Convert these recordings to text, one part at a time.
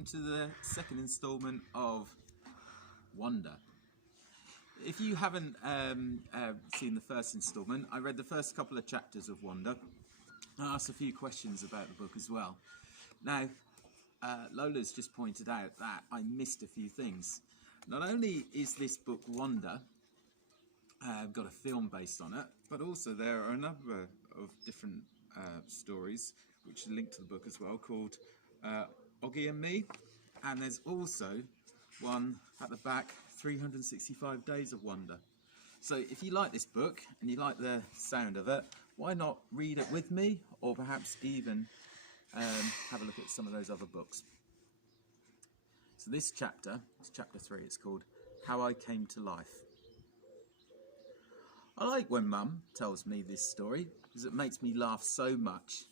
welcome to the second instalment of Wonder. If you haven't seen the first instalment, I read the first couple of chapters of Wonder. I asked a few questions about the book as well. Now, Lola's just pointed out that I missed a few things. Not only is this book Wonder, got a film based on it, but also there are a number of different stories which are linked to the book as well, called Oggy and Me, and there's also one at the back, 365 Days of Wonder. So if you like this book and you like the sound of it, why not read it with me, or perhaps even have a look at some of those other books. So this chapter, it's chapter 3, it's called How I Came to Life. I like when Mum tells me this story because it makes me laugh so much.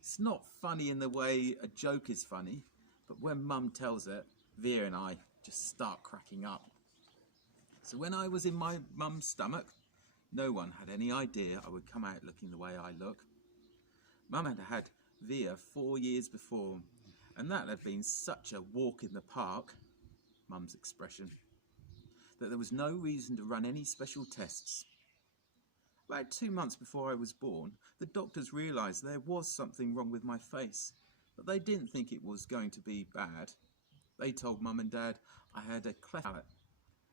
It's not funny in the way a joke is funny, but when Mum tells it, Veer and I just start cracking up. So when I was in my mum's stomach, no one had any idea I would come out looking the way I look. Mum had had Veer 4 years before, and that had been such a walk in the park, Mum's expression, that there was no reason to run any special tests. About 2 months before I was born, the doctors realised there was something wrong with my face, but they didn't think it was going to be bad. They told Mum and Dad I had a cleft palate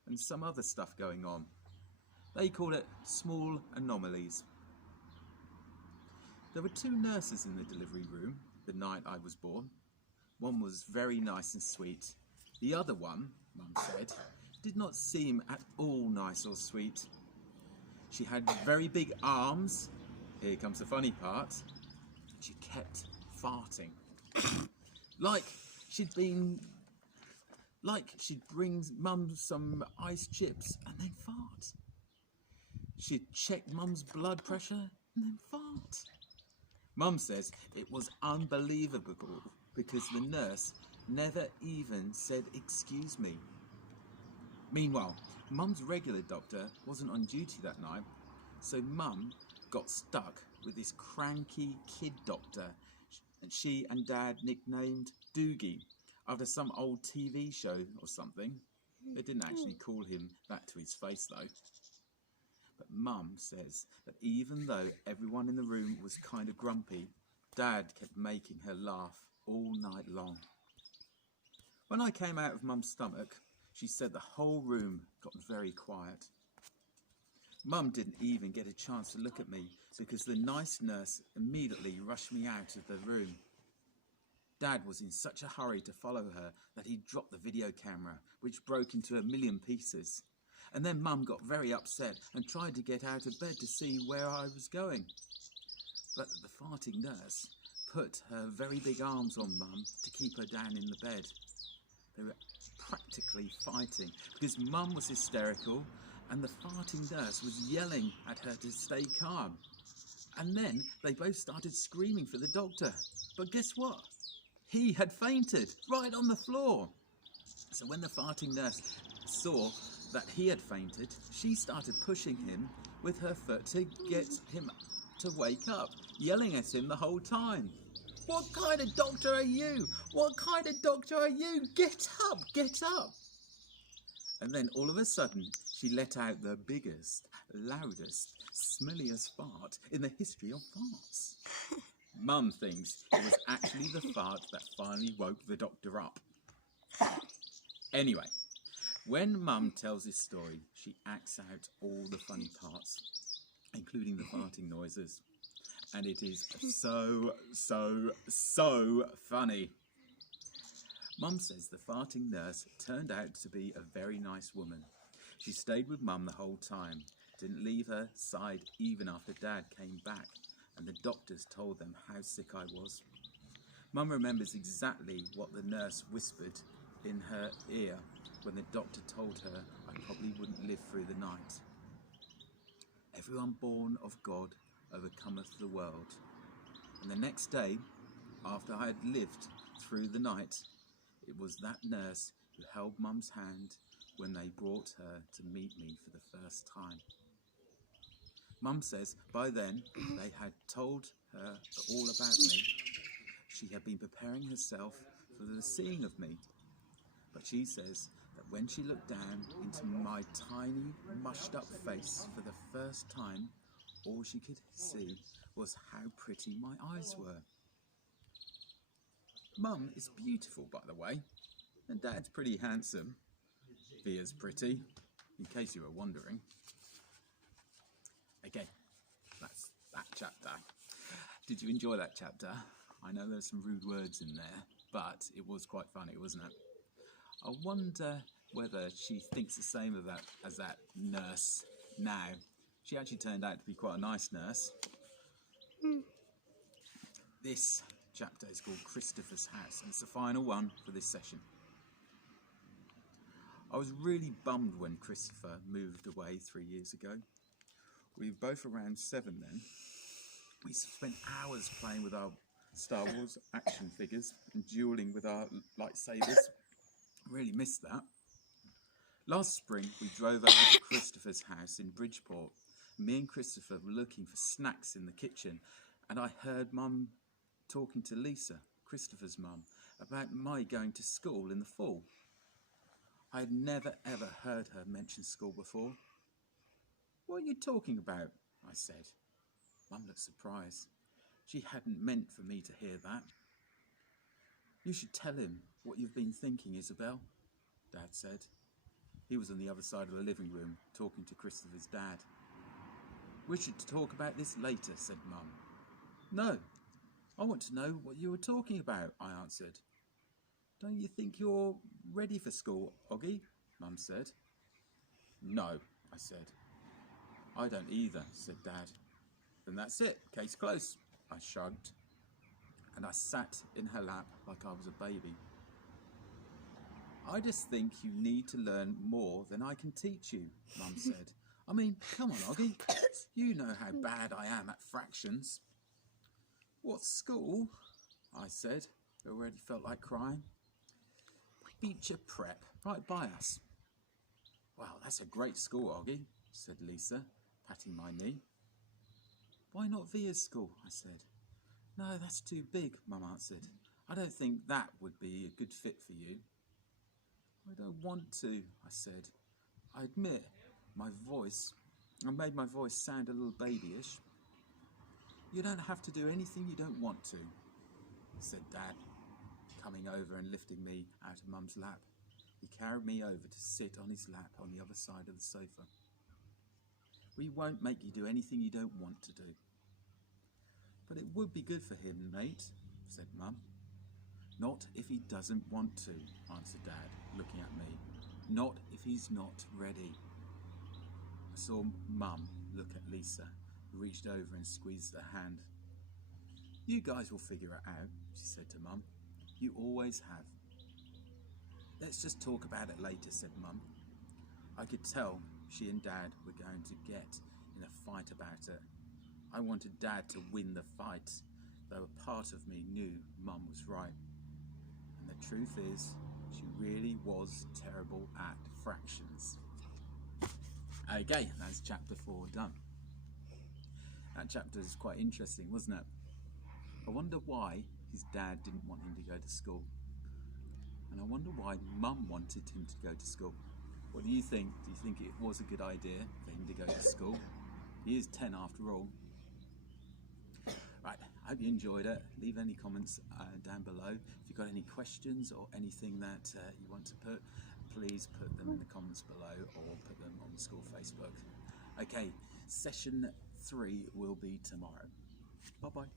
and some other stuff going on. They called it small anomalies. There were 2 nurses in the delivery room the night I was born. One was very nice and sweet. The other one, Mum said, did not seem at all nice or sweet. She had very big arms. Here comes the funny part. She kept farting. Like she'd bring Mum some ice chips and then fart. She'd check Mum's blood pressure and then fart. Mum says it was unbelievable because the nurse never even said excuse me. Meanwhile, Mum's regular doctor wasn't on duty that night, so Mum got stuck with this cranky kid doctor that she and Dad nicknamed Doogie, after some old TV show or something. They didn't actually call him that to his face though. But Mum says that even though everyone in the room was kind of grumpy, Dad kept making her laugh all night long. When I came out of Mum's stomach, she said the whole room got very quiet. Mum didn't even get a chance to look at me because the nice nurse immediately rushed me out of the room. Dad was in such a hurry to follow her that he dropped the video camera, which broke into a million pieces. And then Mum got very upset and tried to get out of bed to see where I was going. But the farting nurse put her very big arms on Mum to keep her down in the bed. They were practically fighting because Mum was hysterical and the farting nurse was yelling at her to stay calm. And then they both started screaming for the doctor. But guess what? He had fainted right on the floor. So when the farting nurse saw that he had fainted, she started pushing him with her foot to get him to wake up, yelling at him the whole time. What kind of doctor are you? What kind of doctor are you? Get up, get up. And then all of a sudden, she let out the biggest, loudest, smelliest fart in the history of farts. Mum thinks it was actually the fart that finally woke the doctor up. Anyway, when Mum tells this story, she acts out all the funny parts, including the farting noises. And it is so funny. Mum says the farting nurse turned out to be a very nice woman. She stayed with Mum the whole time, didn't leave her side even after Dad came back, and the doctors told them how sick I was. Mum remembers exactly what the nurse whispered in her ear when the doctor told her I probably wouldn't live through the night. Everyone born of God overcometh the world. And the next day, after I had lived through the night, it was that nurse who held Mum's hand when they brought her to meet me for the first time. Mum says by then they had told her all about me. She had been preparing herself for the seeing of me. But she says that when she looked down into my tiny, mushed-up face for the first time, all she could see was how pretty my eyes were. Mum is beautiful, by the way, and Dad's pretty handsome. Via's pretty, in case you were wondering. Okay, that's that chapter. Did you enjoy that chapter? I know there's some rude words in there, but it was quite funny, wasn't it? I wonder whether she thinks the same of that as that nurse now. She actually turned out to be quite a nice nurse. This chapter is called Christopher's House, and it's the final one for this session. I was really bummed when Christopher moved away 3 years ago. We were both around 7 then. We spent hours playing with our Star Wars action figures and dueling with our lightsabers. Really missed that. Last spring, we drove over to Christopher's house in Bridgeport. Me and Christopher were looking for snacks in the kitchen, and I heard Mum talking to Lisa, Christopher's mum, about my going to school in the fall. I had never ever heard her mention school before. "What are you talking about?" I said. Mum looked surprised. She hadn't meant for me to hear that. "You should tell him what you've been thinking, Isabel," Dad said. He was on the other side of the living room, talking to Christopher's dad. "We should talk about this later," said Mum. "No, I want to know what you were talking about," I answered. "Don't you think you're ready for school, Oggy?" Mum said. "No," I said. "I don't either," said Dad. "Then that's it, case closed," I shrugged, and I sat in her lap like I was a baby. "I just think you need to learn more than I can teach you," Mum said. "I mean, come on, Oggy, you know how bad I am at fractions." "What school?" I said. I already felt like crying. "Beecher Prep, right by us." "Wow, that's a great school, Oggy," said Lisa, patting my knee. "Why not Via's school?" I said. "No, that's too big," Mum answered. "I don't think that would be a good fit for you." "I don't want to," I said. I admit, I made my voice sound a little babyish. "You don't have to do anything you don't want to," said Dad, coming over and lifting me out of Mum's lap. He carried me over to sit on his lap on the other side of the sofa. "We won't make you do anything you don't want to do." "But it would be good for him, mate," said Mum. "Not if he doesn't want to," answered Dad, looking at me. "Not if he's not ready." I saw Mum look at Lisa, who reached over and squeezed her hand. "You guys will figure it out," she said to Mum. "You always have." "Let's just talk about it later," said Mum. I could tell she and Dad were going to get in a fight about it. I wanted Dad to win the fight, though a part of me knew Mum was right. And the truth is, she really was terrible at fractions. Okay, that's chapter 4 done. That chapter is quite interesting, wasn't it? I wonder why his dad didn't want him to go to school. And I wonder why Mum wanted him to go to school. What do you think? Do you think it was a good idea for him to go to school? He is 10 after all. Right, I hope you enjoyed it. Leave any comments down below. If you've got any questions or anything that you want to put, please put them in the comments below or put them on the school Facebook. Okay, session 3 will be tomorrow. Bye-bye.